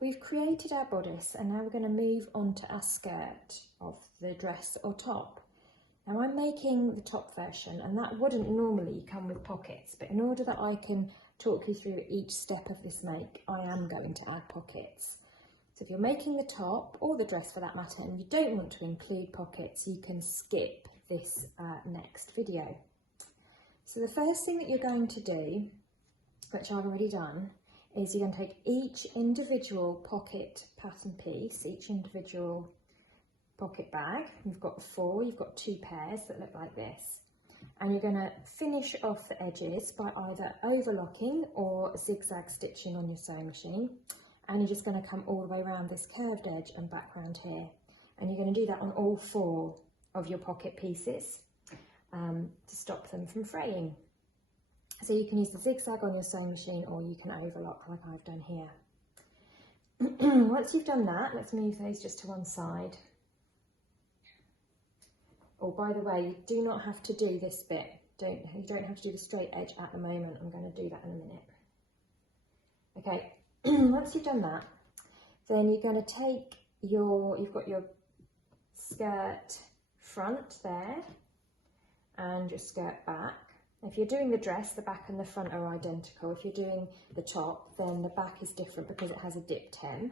we've created our bodice and now we're going to move on to our skirt of the dress or top. Now I'm making the top version and that wouldn't normally come with pockets, but in order that I can talk you through each step of this make, I am going to add pockets. So if you're making the top or the dress for that matter and you don't want to include pockets, you can skip this next video. So the first thing that you're going to do, which I've already done, is you're going to take each individual pocket pattern piece, each individual pocket bag. You've got 4, you've got 2 pairs that look like this. And you're going to finish off the edges by either overlocking or zigzag stitching on your sewing machine. And you're just going to come all the way around this curved edge and back round here. And you're going to do that on all 4 of your pocket pieces to stop them from fraying. So you can use the zigzag on your sewing machine or you can overlock like I've done here. Once you've done that, let's move those just to one side. Oh, by the way, you do not have to do this bit. You don't have to do the straight edge at the moment. I'm going to do that in a minute. Okay, once you've done that, then you're going to take you've got your skirt front there and your skirt back. If you're doing the dress, the back and the front are identical. If you're doing the top, then the back is different because it has a dipped hem.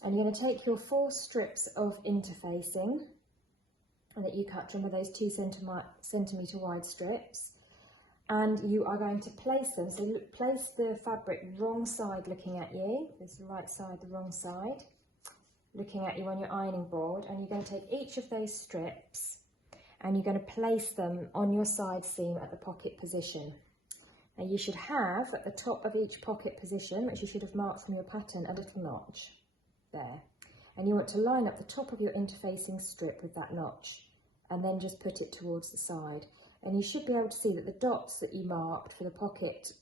And you're going to take your 4 strips of interfacing that you cut from those 2 centimetre wide strips, and you are going to place them. So place the fabric wrong side looking at you. This is the right side, the wrong side looking at you on your ironing board, and you're going to take each of those strips and you're going to place them on your side seam at the pocket position. Now you should have at the top of each pocket position, which you should have marked from your pattern, a little notch there. And you want to line up the top of your interfacing strip with that notch and then just put it towards the side. And you should be able to see that the dots that you marked for the pocket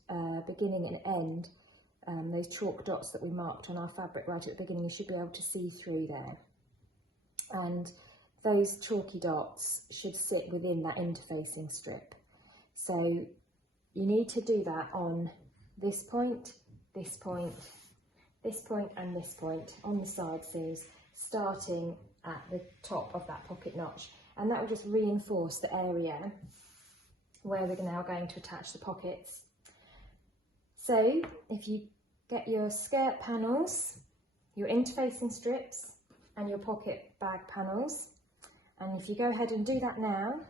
beginning and end, those chalk dots that we marked on our fabric right at the beginning, you should be able to see through there. And those chalky dots should sit within that interfacing strip. So you need to do that on this point, this point, this point and this point on the side seams, starting at the top of that pocket notch. And that will just reinforce the area where we're now going to attach the pockets. So if you get your skirt panels, your interfacing strips and your pocket bag panels, and if you go ahead and do that now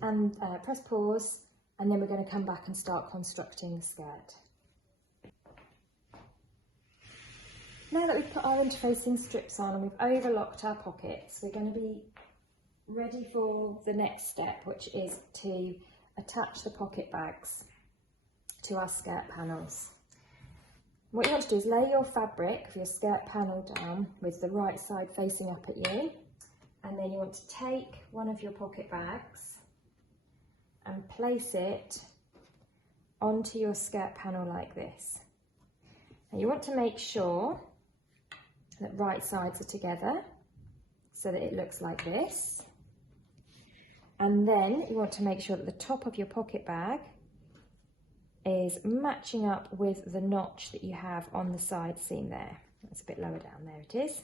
and press pause, and then we're going to come back and start constructing the skirt. Now that we've put our interfacing strips on and we've overlocked our pockets, we're going to be ready for the next step, which is to attach the pocket bags to our skirt panels. What you want to do is lay your fabric for your skirt panel down with the right side facing up at you, and then you want to take one of your pocket bags and place it onto your skirt panel like this. And you want to make sure that right sides are together so that it looks like this. And then you want to make sure that the top of your pocket bag is matching up with the notch that you have on the side seam there. That's a bit lower down, there it is.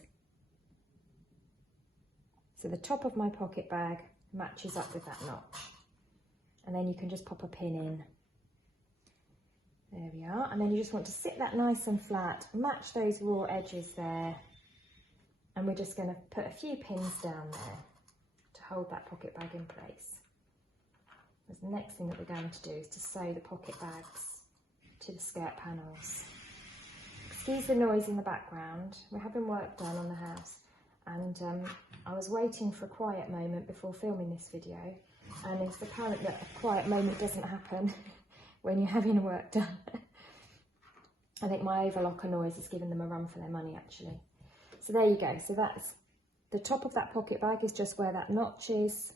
So the top of my pocket bag matches up with that notch. And then you can just pop a pin in. There we are. And then you just want to sit that nice and flat, match those raw edges there. And we're just going to put a few pins down there to hold that pocket bag in place. The next thing that we're going to do is to sew the pocket bags to the skirt panels. Excuse the noise in the background. We're having work done on the house, and I was waiting for a quiet moment before filming this video, and it's apparent that a quiet moment doesn't happen when you're having work done. I think my overlocker noise has given them a run for their money actually. So there you go. So that's the top of that pocket bag is just where that notch is,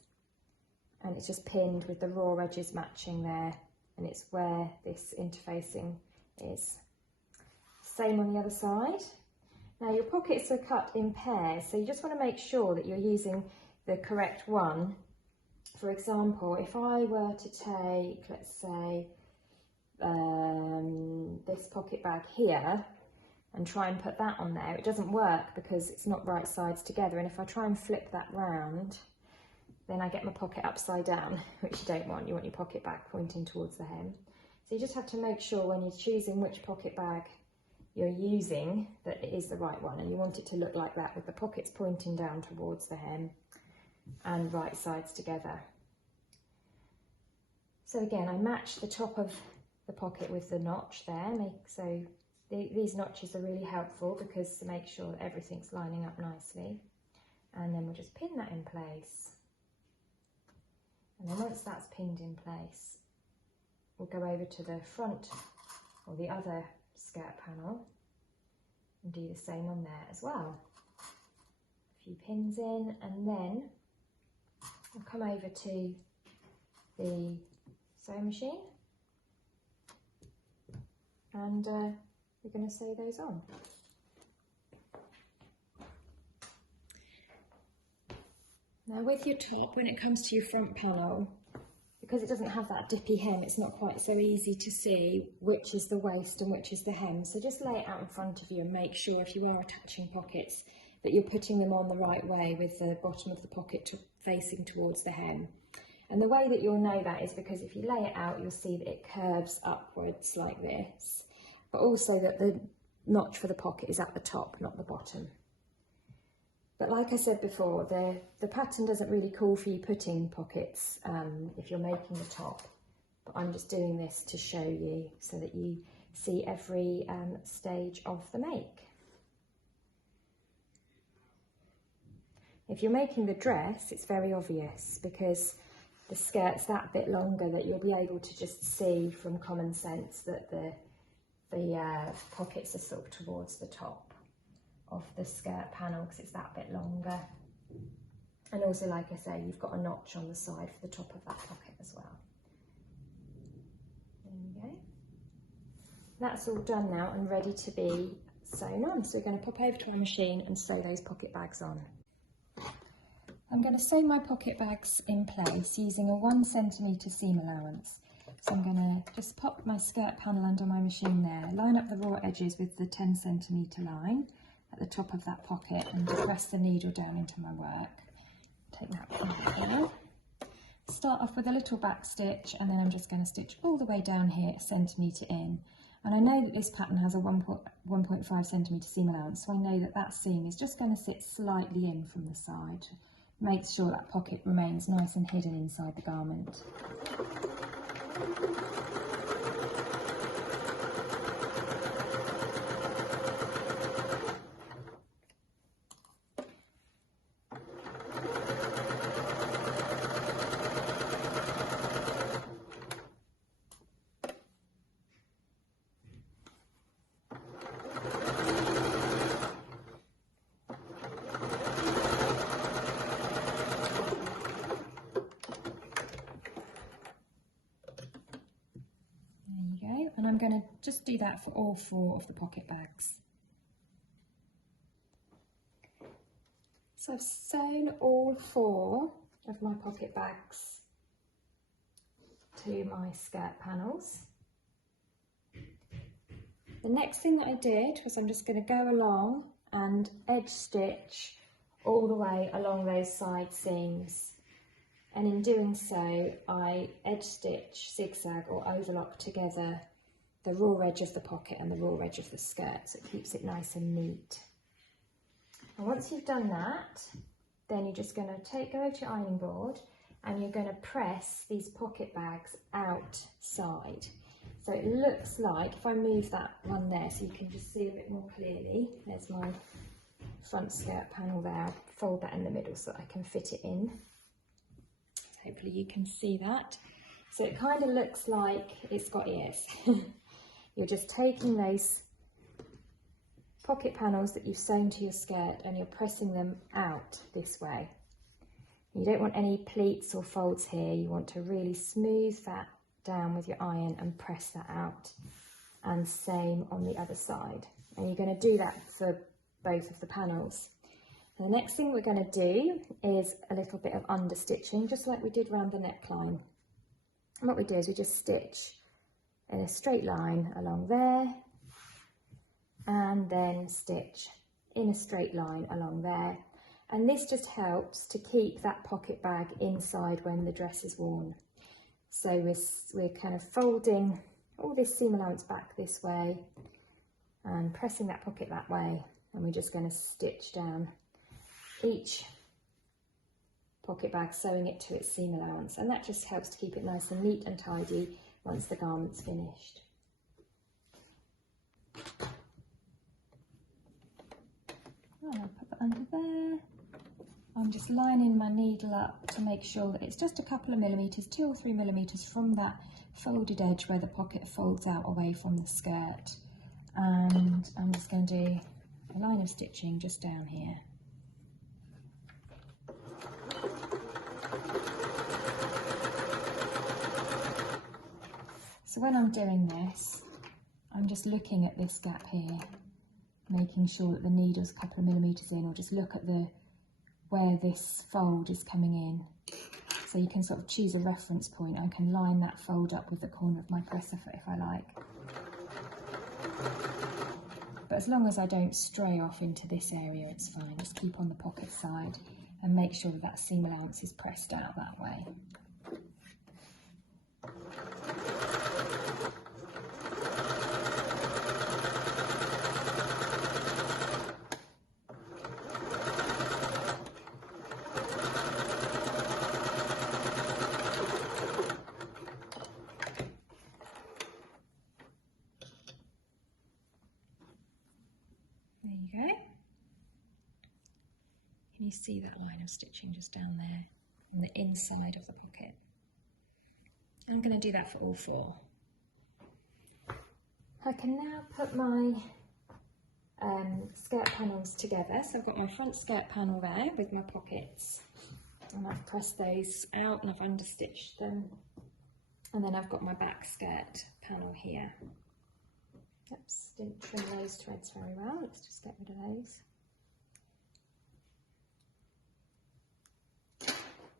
and it's just pinned with the raw edges matching there, and it's where this interfacing is. Same on the other side. Now your pockets are cut in pairs, so you just want to make sure that you're using the correct one. For example, if I were to take, let's say, this pocket bag here, and try and put that on there, it doesn't work because it's not right sides together. And if I try and flip that round, then I get my pocket upside down, which you don't want. You want your pocket bag pointing towards the hem. So you just have to make sure when you're choosing which pocket bag you're using that it is the right one, and you want it to look like that with the pockets pointing down towards the hem and right sides together. So again, I match the top of the pocket with the notch there, so these notches are really helpful because to make sure that everything's lining up nicely. And then we'll just pin that in place. And then once that's pinned in place, we'll go over to the front or the other skirt panel and do the same on there as well. A few pins in, and then I'll come over to the sewing machine and we're going to sew those on. Now with your top, when it comes to your front panel, because it doesn't have that dippy hem, it's not quite so easy to see which is the waist and which is the hem. So just lay it out in front of you and make sure if you are attaching pockets that you're putting them on the right way with the bottom of the pocket facing towards the hem. And the way that you'll know that is because if you lay it out, you'll see that it curves upwards like this, but also that the notch for the pocket is at the top, not the bottom. But like I said before, the pattern doesn't really call for you putting pockets if you're making the top, but I'm just doing this to show you so that you see every stage of the make. If you're making the dress, it's very obvious because the skirt's that bit longer that you'll be able to just see from common sense that the pockets are sort of towards the top of the skirt panel because it's that bit longer. And also, like I say, you've got a notch on the side for the top of that pocket as well. There we go. That's all done now and ready to be sewn on. So we're going to pop over to our machine and sew those pocket bags on. I'm going to sew my pocket bags in place using a 1 centimetre seam allowance. So I'm going to just pop my skirt panel under my machine there, line up the raw edges with the 10 centimetre line at the top of that pocket and just press the needle down into my work. Take that out there. Start off with a little back stitch and then I'm just going to stitch all the way down here a centimetre in. And I know that this pattern has a 1.5 centimetre seam allowance, so I know that that seam is just going to sit slightly in from the side. Make sure that pocket remains nice and hidden inside the garment. And I'm going to just do that for all 4 of the pocket bags. So I've sewn all 4 of my pocket bags to my skirt panels. The next thing that I did was I'm just going to go along and edge stitch all the way along those side seams. And in doing so, I edge stitch, zigzag or overlock together the raw edge of the pocket and the raw edge of the skirt, so it keeps it nice and neat. And once you've done that, then you're just going to go over to your ironing board and you're going to press these pocket bags outside. So it looks like, if I move that one there so you can just see a bit more clearly, there's my front skirt panel there, I'll fold that in the middle so that I can fit it in. Hopefully you can see that. So it kind of looks like it's got ears. You're just taking those pocket panels that you've sewn to your skirt and you're pressing them out this way. You don't want any pleats or folds here. You want to really smooth that down with your iron and press that out. And same on the other side. And you're going to do that for both of the panels. And the next thing we're going to do is a little bit of understitching, just like we did around the neckline. And what we do is we just stitch in a straight line along there, and then stitch in a straight line along there. And this just helps to keep that pocket bag inside when the dress is worn. So we're kind of folding all this seam allowance back this way and pressing that pocket that way, and we're just going to stitch down each pocket bag, sewing it to its seam allowance, and that just helps to keep it nice and neat and tidy once the garment's finished. And I'll put that under there. I'm just lining my needle up to make sure that it's just a couple of millimetres, 2 or 3 millimetres from that folded edge where the pocket folds out away from the skirt. And I'm just going to do a line of stitching just down here. So when I'm doing this, I'm just looking at this gap here, making sure that the needle's a couple of millimetres in, or just look at where this fold is coming in. So you can sort of choose a reference point. I can line that fold up with the corner of my presser foot if I like. But as long as I don't stray off into this area, it's fine. Just keep on the pocket side and make sure that that seam allowance is pressed out that way. There you go. Can you see that line of stitching just down there on the inside of the pocket? I'm going to do that for all 4. I can now put my skirt panels together. So I've got my front skirt panel there with my pockets, and I've pressed those out and I've understitched them. And then I've got my back skirt panel here. Oops, didn't trim those threads very well. Let's just get rid of those.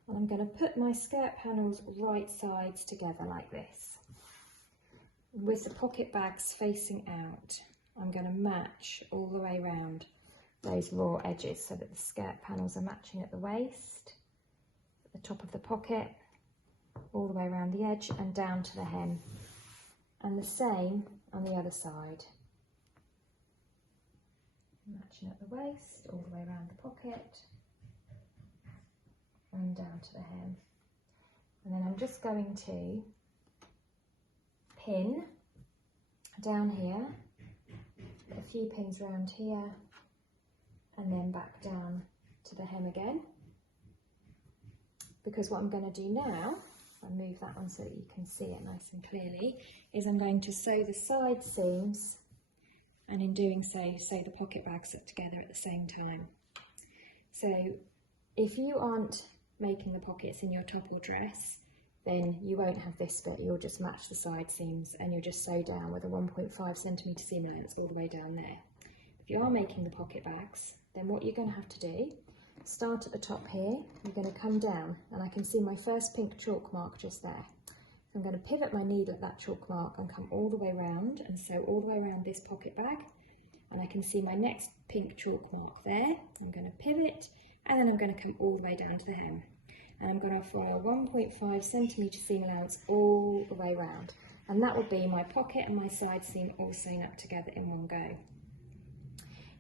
And I'm going to put my skirt panels right sides together like this. With the pocket bags facing out, I'm going to match all the way around those raw edges so that the skirt panels are matching at the waist, at the top of the pocket, all the way around the edge and down to the hem. And the same on the other side. Matching at the waist, all the way around the pocket and down to the hem. And then I'm just going to pin down here, a few pins around here, and then back down to the hem again. Because what I'm going to do now, I'll move that one so that you can see it nice and clearly, is I'm going to sew the side seams, and in doing so, sew the pocket bags up together at the same time. So if you aren't making the pockets in your top or dress, then you won't have this bit. You'll just match the side seams and you'll just sew down with a 1.5 centimetre seam allowance all the way down there. If you are making the pocket bags, then what you're going to have to do, start at the top here, you're going to come down, and I can see my first pink chalk mark just there. So I'm going to pivot my needle at that chalk mark and come all the way around and sew all the way around this pocket bag, and I can see my next pink chalk mark there. I'm going to pivot, and then I'm going to come all the way down to the hem, and I'm going to file 1.5 centimetre seam allowance all the way around, and that will be my pocket and my side seam all sewn up together in one go.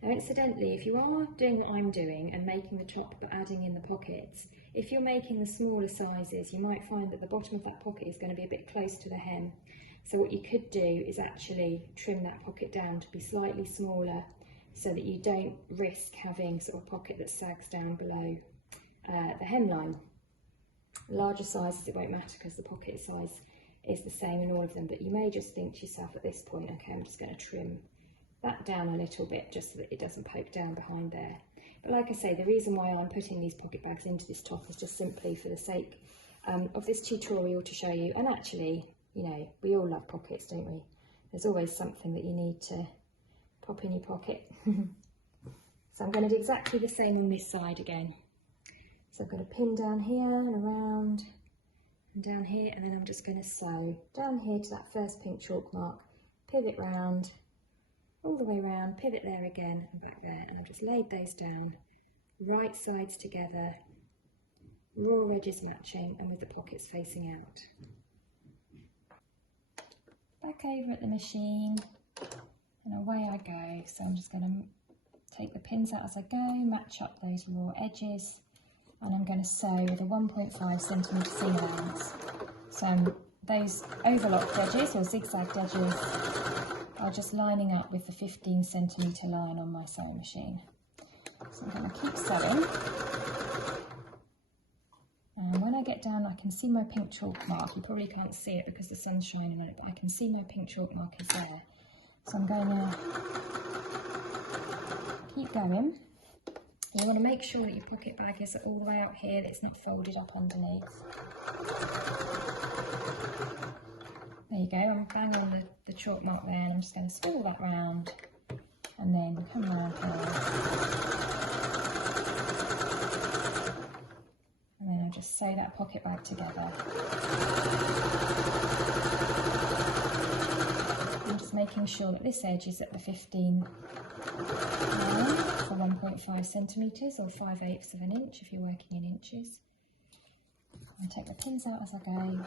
Now incidentally, if you are doing what I'm doing and making the top but adding in the pockets, if you're making the smaller sizes, you might find that the bottom of that pocket is going to be a bit close to the hem. So what you could do is actually trim that pocket down to be slightly smaller so that you don't risk having sort of pocket that sags down below the hemline. Larger sizes, it won't matter because the pocket size is the same in all of them, but you may just think to yourself at this point, okay, I'm just going to trim that down a little bit just so that it doesn't poke down behind there. But like I say, the reason why I'm putting these pocket bags into this top is just simply for the sake of this tutorial to show you, and actually, you know, we all love pockets, don't we? There's always something that you need to pop in your pocket. So I'm going to do exactly the same on this side again. So I've got a pin down here and around and down here, and then I'm just going to sew down here to that first pink chalk mark, pivot round, all the way around, pivot there again and back there, and I've just laid those down, right sides together, raw edges matching and with the pockets facing out. Back over at the machine and away I go. So I'm just going to take the pins out as I go, match up those raw edges, and I'm going to sew with a 1.5 centimetre seam allowance. So those overlocked edges or zigzagged edges are just lining up with the 15 centimetre line on my sewing machine. So I'm going to keep sewing, and when I get down I can see my pink chalk mark. You probably can't see it because the sun's shining on it, but I can see my pink chalk mark is there. So I'm going to keep going. You want to make sure that your pocket bag is all the way out here, that it's not folded up underneath. There you go, I'm bang on the chalk mark there, and I'm just going to spill that round and then come around here. And then I'll just sew that pocket bag together. I'm just making sure that this edge is at the 15 line for 1.5 centimetres or 5/8 of an inch if you're working in inches. I'll take the pins out as I go.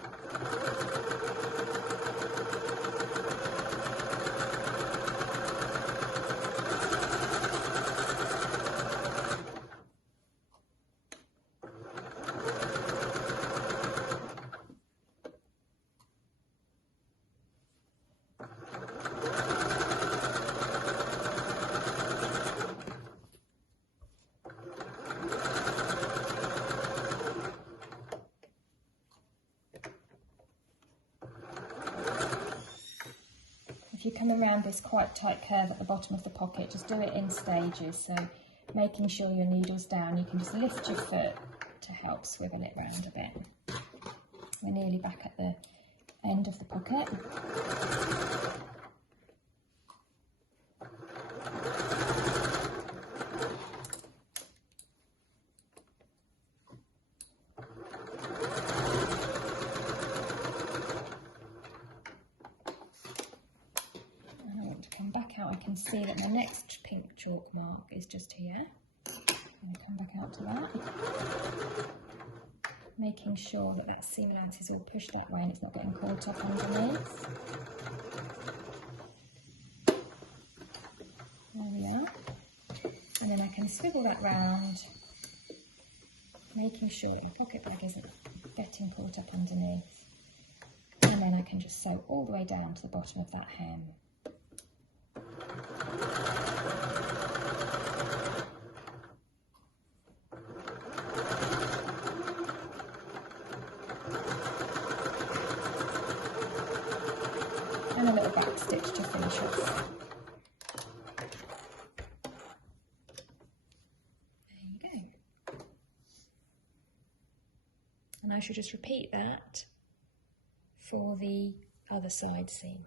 If you come around this quite tight curve at the bottom of the pocket, just do it in stages. So making sure your needle's down, you can just lift your foot to help swivel it round a bit. We're nearly back at the end of the pocket. I can see that my next pink chalk mark is just here. I'll come back out to that. Making sure that that seam allowance is all pushed that way and it's not getting caught up underneath. There we are. And then I can swivel that round, making sure that the pocket bag isn't getting caught up underneath. And then I can just sew all the way down to the bottom of that hem. And a little back stitch to finish off. There you go. And I should just repeat that for the other side seam.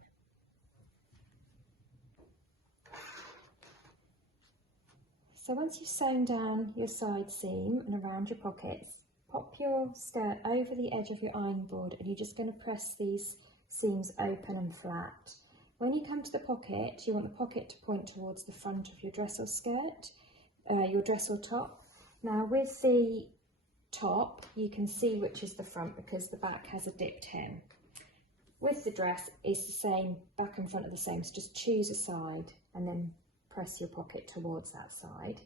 So once you've sewn down your side seam and around your pockets, pop your skirt over the edge of your ironing board and you're just going to press these seams open and flat. When you come to the pocket, you want the pocket to point towards the front of your dress or skirt, your dress or top. Now with the top, you can see which is the front because the back has a dipped hem. With the dress, it's the same, back and front are the same, so just choose a side and then press your pocket towards that side.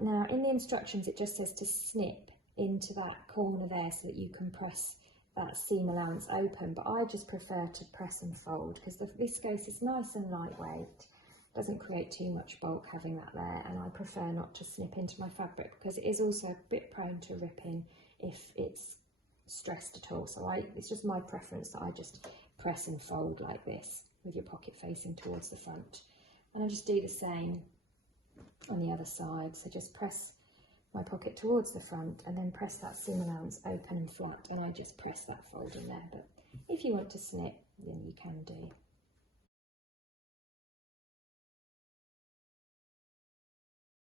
Now in the instructions it just says to snip into that corner there so that you can press that seam allowance open, but I just prefer to press and fold because the viscose is nice and lightweight, doesn't create too much bulk having that there, and I prefer not to snip into my fabric because it is also a bit prone to ripping if it's stressed at all. So it's just my preference that I just press and fold like this with your pocket facing towards the front. And I just do the same on the other side, so just press my pocket towards the front and then press that seam allowance open and flat, and I just press that fold in there, but if you want to snip then you can do.